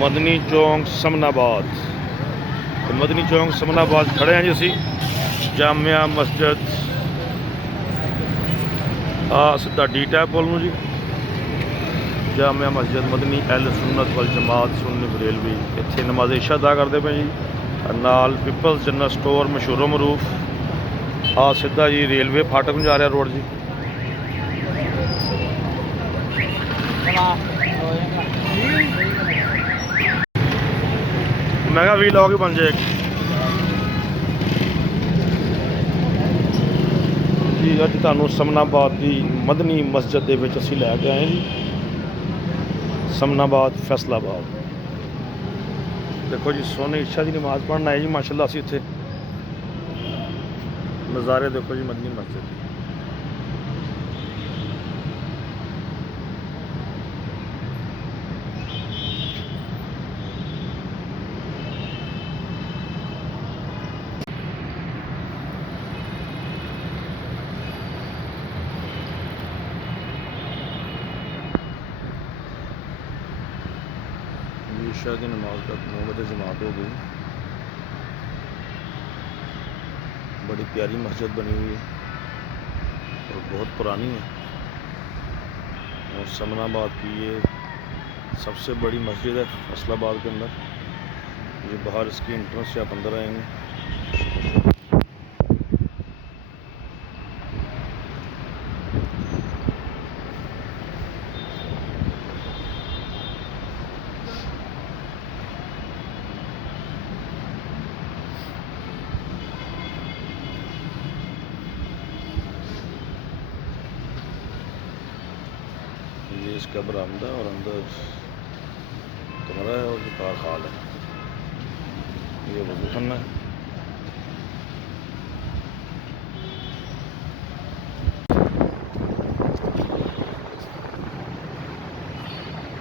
मदनी चौंक समनाबाद। तो मदनी चौंक समनाबाद खड़े हैं जी असी जामिया मस्जिद सीधा डी टैप पुल जी। जामिया मस्जिद मदनी अहल सुन्नत वल जमात सुन्नी बरेलवी इत्थे नमाज़ इशा अदा करते पे जी। नाल पीपल्स जनरल स्टोर मशहूर मरूफ सीधा जी रेलवे फाटक जा रहा रोड जी। मैं कहा वीलॉग ही बन जाए जी। अज तुहानू समनाबाद की मदनी मस्जिद के विच असीं लैके आए जी। समनाबाद फैसलाबाद देखो जी सोने इच्छा की नमाज़ पढ़ना है जी। माशाअल्लाह असीं इत्थे नज़ारे देखो जी मदनी मस्जिद। ईशा की नमाज तक 9 बजे जमात हो गई। बड़ी प्यारी मस्जिद बनी हुई है और बहुत पुरानी है। और समनाबाद की ये सबसे बड़ी मस्जिद है फैसलाबाद के अंदर। ये बाहर इसकी एंट्रेंस से आप अंदर आएंगे। ये इसका बरामदा और अंदर कमरा है और बाहर हाल है। ये वज़ू खाना है।